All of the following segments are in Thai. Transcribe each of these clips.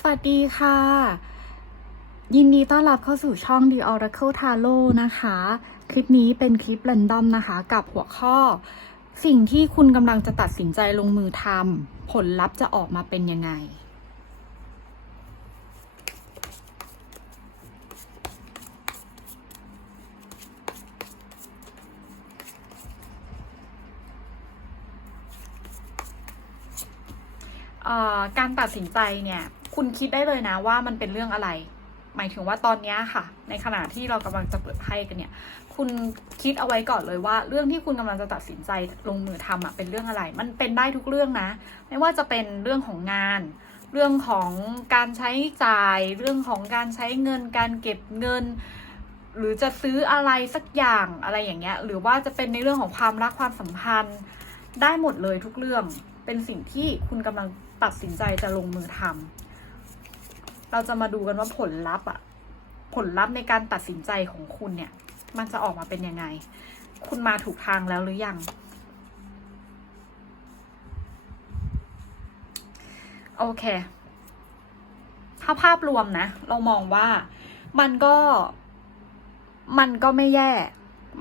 สวัสดีค่ะ ยินดีต้อนรับเข้าสู่ช่อง The Oracle Tarot นะคะ คลิปนี้เป็นคลิป r รนดอมนะคะ กับหัวข้อ สิ่งที่คุณกำลังจะตัดสินใจลงมือทำผลลัพธ์จะออกมาเป็นยังไง การตัดสินใจเนี่ย คุณคิดได้เลยนะว่ามันเป็นเรื่องอะไร หมายถึงว่าตอนนี้ค่ะ ในขณะที่เรากำลังจะเปิดไพ่กันเนี่ย คุณคิดเอาไว้ก่อนเลยว่า เรื่องที่คุณกำลังจะตัดสินใจลงมือทำอะเป็นเรื่องอะไร มันเป็นได้ทุกเรื่องนะ ไม่ว่าจะเป็นเรื่องของงาน เรื่องของการใช้จ่าย เรื่องของการใช้เงิน การเก็บเงินหรือจะซื้ออะไรสักอย่างอะไรอย่างเงี้ย หรือว่าจะเป็นในเรื่องของความรักความสัมพันธ์ ได้หมดเลยทุกเรื่องเป็นสิ่งที่คุณกำลังตัดสินใจจะลงมือทำ เราจะมาดูกันว่าผลลัพธ์อะผลลัพธ์ในการตัดสินใจของคุณเนี่ย มันจะออกมาเป็นยังไง คุณมาถูกทางแล้วหรือยัง โอเค ถ้าภาพรวมนะ เรามองว่ามันก็มันก็ไม่แย่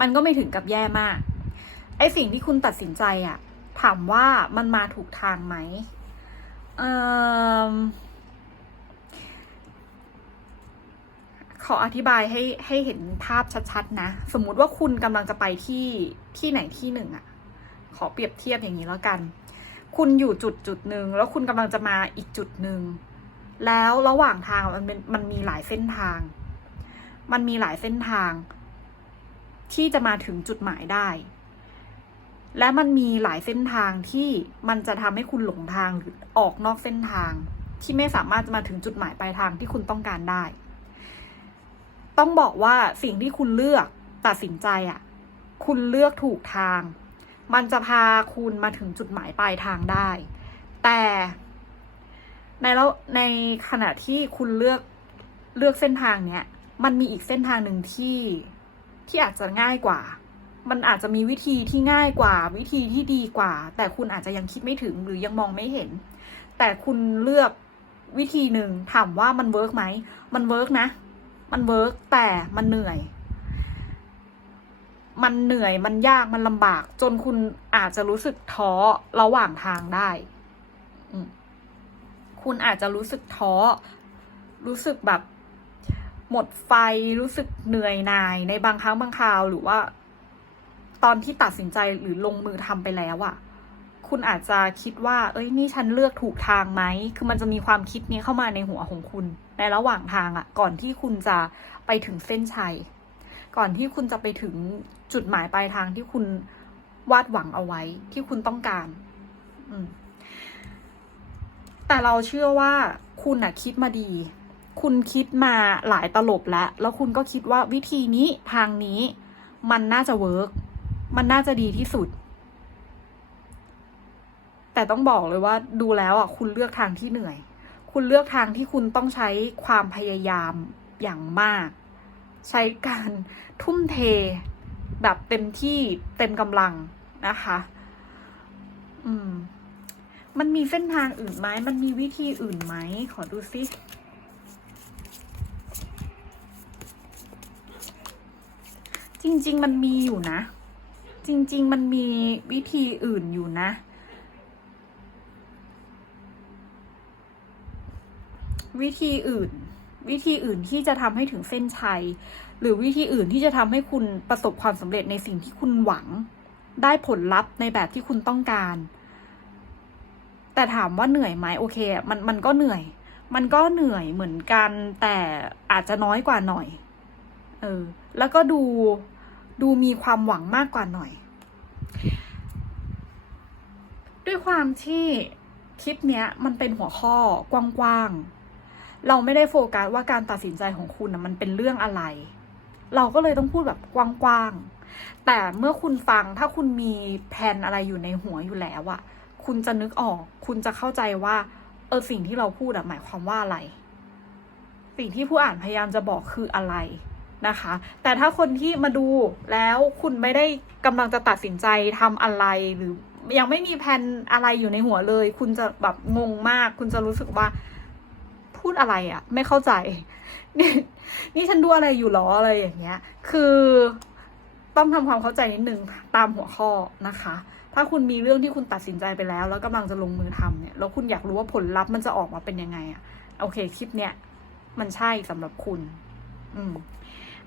มันก็ไม่ถึงกับแย่มาก ไอสิ่งที่คุณตัดสินใจอะถามว่ามันมาถูกทางไหมเอ่อ ขออธิบายให้ให้เห็นภาพชัดๆ นะ สมมุติว่าคุณกำลังจะไปที่ที่ไหนที่หนึ่งอะขอเปรียบเทียบอย่างนี้แล้วกัน คุณอยู่จุดจุดหนึ่งแล้วคุณกำลังจะมาอีกจุดหนึ่งแล้วระหว่างทางมันเป็นมันมีหลายเส้นทาง มันมีหลายเส้นทาง ที่จะมาถึงจุดหมายได้ และมันมีหลายเส้นทางที่มันจะทำให้คุณหลงทางหรือออกนอกเส้นทาง ที่ไม่สามารถจะมาถึงจุดหมายปลายทางที่คุณต้องการได้ ต้องบอกว่าสิ่งที่คุณเลือกตัดสินใจอะคุณเลือกถูกทาง มันจะพาคุณมาถึงจุดหมายปลายทางได้ แต่ในแล้วในขณะที่คุณเลือกเลือกเส้นทางเนี้ย มันมีอีกเส้นทางหนึ่งที่ที่อาจจะง่ายกว่า มันอาจจะมีวิธีที่ง่ายกว่า วิธีที่ดีกว่า แต่คุณอาจจะยังคิดไม่ถึงหรือยังมองไม่เห็น แต่คุณเลือกวิธีหนึ่งถามว่ามันเวิร์กไหม มันเวิร์กนะ มันเวิร์กแต่มันเหนื่อย มันเหนื่อยมันยากมันลำบาก จนคุณอาจจะรู้สึกท้อระหว่างทางได้ คุณอาจจะรู้สึกท้อ รู้สึกแบบ หมดไฟรู้สึกเหนื่อยหน่ายในบางครั้งบางคราวหรือว่า ตอนที่ตัดสินใจหรือลงมือทำไปแล้วอะ คุณอาจจะคิดว่า เอ้ยนี่ฉันเลือกถูกทางไหม คือมันจะมีความคิดนี้เข้ามาในหัวของคุณ ในระหว่างทางอะก่อนที่คุณจะไปถึงเส้นชัย ก่อนที่คุณจะไปถึงจุดหมายปลายทางที่คุณวาดหวังเอาไว้ที่คุณต้องการ อืมแต่เราเชื่อว่าคุณอะคิดมาดี คุณคิดมาหลายตลบแล้ว แล้วคุณก็คิดว่าวิธีนี้ทางนี้ มันน่าจะเวิร์กมันน่าจะดีที่สุด แต่ต้องบอกเลยว่าดูแล้วอะคุณเลือกทางที่เหนื่อย คุณเลือกทางที่คุณต้องใช้ความพยายามอย่างมาก ใช้การทุ่มเทแบบเต็มที่เต็มกำลังนะคะ อืม มันมีเส้นทางอื่นไหม มันมีวิธีอื่นไหม ขอดูซิจริง ๆ มันมีอยู่นะ จริง ๆ มันมีวิธีอื่นอยู่นะ วิธีอื่น วิธีอื่นที่จะทำให้ถึงเส้นชัย หรือวิธีอื่นที่จะทำให้คุณประสบความสำเร็จในสิ่งที่คุณหวัง ได้ผลลัพธ์ในแบบที่คุณต้องการ แต่ถามว่าเหนื่อยไหมโอเค มันมันก็เหนื่อย มันก็เหนื่อยเหมือนกัน แต่อาจจะน้อยกว่าหน่อย เออ แล้วก็ดูดูมีความหวังมากกว่าหน่อย ด้วยความที่คลิปเนี้ยมันเป็นหัวข้อกว้างๆ เราไม่ได้โฟกัสว่าการตัดสินใจของคุณนะมันเป็นเรื่องอะไร เราก็เลยต้องพูดแบบกว้างๆ แต่เมื่อคุณฟังถ้าคุณมีแผนอะไรอยู่ในหัวอยู่แล้วอะคุณจะนึกออก คุณจะเข้าใจว่าเออสิ่งที่เราพูดอะหมายความว่าอะไร สิ่งที่ผู้อ่านพยายามจะบอกคืออะไรนะคะ แต่ถ้าคนที่มาดูแล้วคุณไม่ได้กำลังจะตัดสินใจทำอะไรหรือยังไม่มีแผนอะไรอยู่ในหัวเลย คุณจะแบบงงมาก คุณจะรู้สึกว่า พูดอะไรอะ่ะ ไม่เข้าใจนี่นี่ฉันดูอะไรอยู่หรออะไรอย่างเงี้ย คือต้องทำความเข้าใจนิดนึงตามหัวข้อนะคะ ถ้าคุณมีเรื่องที่คุณตัดสินใจไปแล้ว แล้วกำลังจะลงมือทำเนี่ย แล้วคุณอยากรู้ว่าผลลัพธ์มันจะออกมาเป็นยังไงอะ่ะ โอเคคลิปเนี้ยมันใช่สำหรับคุณ อืม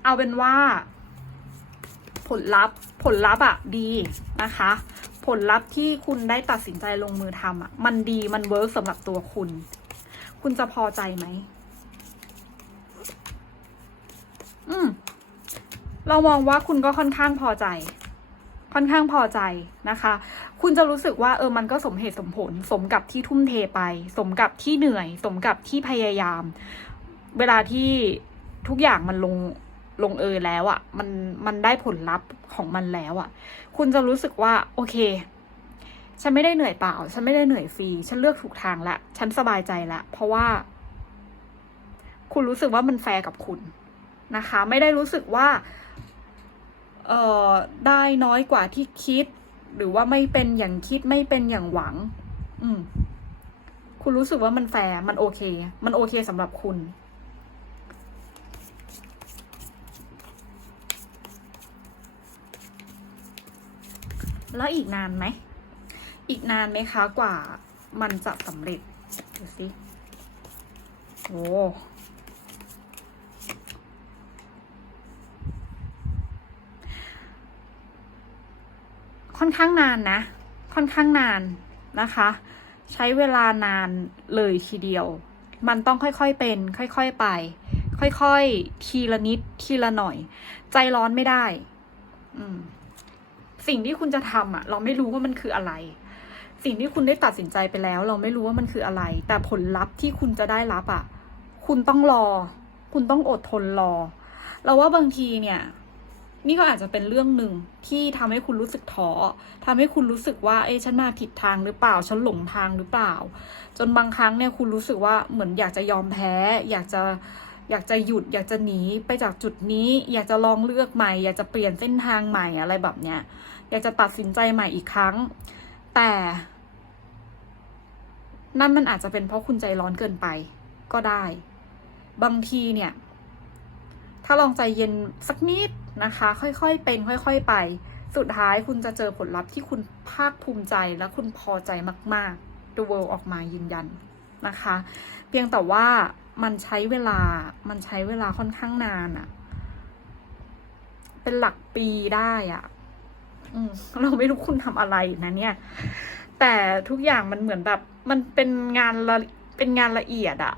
เอาเป็นว่า ผลลัพธ์ ผลลัพธ์อะดีนะคะ ผลลัพธ์ที่คุณได้ตัดสินใจลงมือทำอะมันดีมันเวิร์กสำหรับตัวคุณ คุณจะพอใจไหม อืม เรามองว่าคุณก็ค่อนข้างพอใจ ค่อนข้างพอใจนะคะ คุณจะรู้สึกว่าเออ มันก็สมเหตุสมผล สมกับที่ทุ่มเทไป สมกับที่เหนื่อย สมกับที่พยายาม เวลาที่ทุกอย่างมันลงลงเอยแล้วอะ่ะ มัน มันได้ผลลัพธ์ของมันแล้วอะ่ะ คุณจะรู้สึกว่า โอเค ฉันไม่ได้เหนื่อยเปล่า ฉันไม่ได้เหนื่อยฟรี ฉันเลือกถูกทางละ ฉันสบายใจละ เพราะว่า คุณรู้สึกว่ามันแฟร์กับคุณนะคะ ไม่ได้รู้สึกว่า เอ่อ ได้น้อยกว่าที่คิด หรือว่าไม่เป็นอย่างคิดไม่เป็นอย่างหวัง อืม คุณรู้สึกว่ามันแฟร์ มันโอเค มันโอเคสำหรับคุณแล้วอีกนานไหม อีกนานไหมคะกว่ามันจะสำเร็จ ดูสิโอ้ค่อนข้างนานนะ ค่อนข้างนานนะคะ ใช้เวลานานเลยทีเดียว มันต้องค่อยๆเป็น ค่อยๆไป ค่อยๆ ทีละนิด ทีละหน่อย ใจร้อนไม่ได้ อืม สิ่งที่คุณจะทำอะเราไม่รู้ว่ามันคืออะไร สิ่งที่คุณได้ตัดสินใจไปแล้ว เราไม่รู้ว่ามันคืออะไร แต่ผลลัพธ์ที่คุณจะได้รับอะ คุณต้องรอ คุณต้องอดทนรอ เราว่าบางทีเนี่ย นี่ก็อาจจะเป็นเรื่องหนึ่งที่ทำให้คุณรู้สึกท้อทำให้คุณรู้สึกว่า เอ๊ะฉันมาผิดทางหรือเปล่า ฉันหลงทางหรือเปล่า จนบางครั้งเนี่ยคุณรู้สึกว่าเหมือนอยากจะยอมแพ้ อยากจะอยากจะหยุด อยากจะหนีไปจากจุดนี้ อยากจะลองเลือกใหม่ อยากจะเปลี่ยนเส้นทางใหม่อะไรแบบเนี้ย อยากจะตัดสินใจใหม่อีกครั้ง แต่ นั่นมันอาจจะเป็นเพราะคุณใจร้อนเกินไปก็ได้ บางทีเนี่ย ถ้าลองใจเย็นสักนิดนะคะ ค่อยๆเป็น ค่อย ๆ ไป สุดท้ายคุณจะเจอผลลัพธ์ที่คุณภาคภูมิใจและคุณพอใจมากๆ The World ออกมายืนยันนะคะ เพียงแต่ว่ามันใช้เวลา มันใช้เวลาค่อนข้างนานอะเป็นหลักปีได้อะ เราไม่รู้คุณทำอะไรนะเนี่ย แต่ทุกอย่างมันเหมือนแบบ มันเป็นงานละเป็นงานละเอียดอะ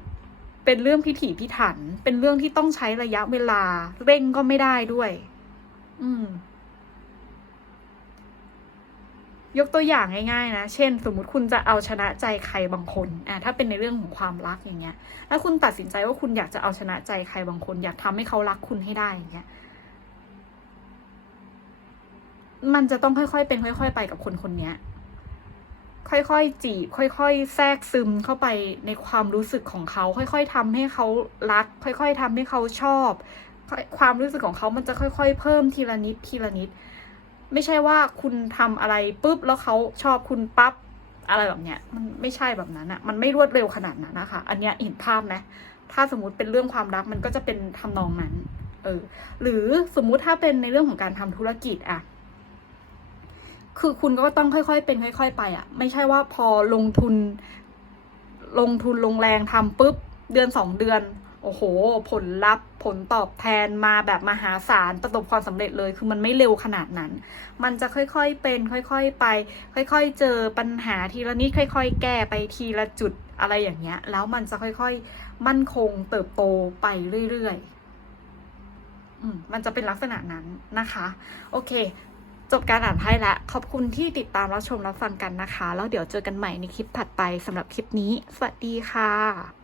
เป็นเรื่องพิถีพิถัน เป็นเรื่องที่ต้องใช้ระยะเวลา เร่งก็ไม่ได้ด้วย อืม ยกตัวอย่างง่ายๆนะ เช่น สมมุติคุณจะเอาชนะใจใครบางคน อะถ้าเป็นในเรื่องของความรักอย่างเงี้ย แล้วคุณตัดสินใจว่าคุณอยากจะเอาชนะใจใครบางคน อยากทำให้เขารักคุณให้ได้อย่างเงี้ย มันจะต้องค่อยๆ เป็นค่อย ๆ ไปกับคนคนนี้ค่อยๆ จีบ ค่อยๆ แทรกซึมเข้าไปในความรู้สึกของเขา ค่อย ๆทำให้เขารัก ค่อย ๆทำให้เขาชอบ ความรู้สึกของเขามันจะค่อย ๆ เพิ่มทีละนิดทีละนิด ไม่ใช่ว่าคุณทำอะไรปุ๊บแล้วเขาชอบคุณปั๊บอะไรแบบเนี้ย มันไม่ใช่แบบนั้นอะมันไม่รวดเร็วขนาดนั้นนะคะ อันเนี้ยเห็นภาพไหมถ้าสมมติเป็นเรื่องความรักมันก็จะเป็นทำนองนั้น เออ หรือสมมุติถ้าเป็นในเรื่องของการทำธุรกิจอะ คือคุณก็ต้องค่อยๆ เป็นค่อย ๆ ไปอะ่ะ ไม่ใช่ว่าพอลงทุน ลงทุนลงแรงทำปุ๊บ เดือนสองเดือน โอ้โห ผลลัพธ์ ผลตอบแทนมาแบบมหาศาลประสบความสำเร็จเลย คือมันไม่เร็วขนาดนั้น มันจะค่อยๆเป็น ค่อย ๆ ไป ค่อย ๆ เจอปัญหาทีละนิดค่อย ๆ แก้ไปทีละจุดอะไรอย่างเงี้ย แล้วมันจะค่อยๆ มั่นคงเติบโตไปเรื่อยๆอมมันจะเป็นลักษณะนั้นนะคะ โอเค จบการอ่านไพ่แล้วขอบคุณที่ติดตามรับชมรับฟังกันนะคะ แล้วเดี๋ยวเจอกันใหม่ในคลิปถัดไปสำหรับคลิปนี้ สวัสดีค่ะ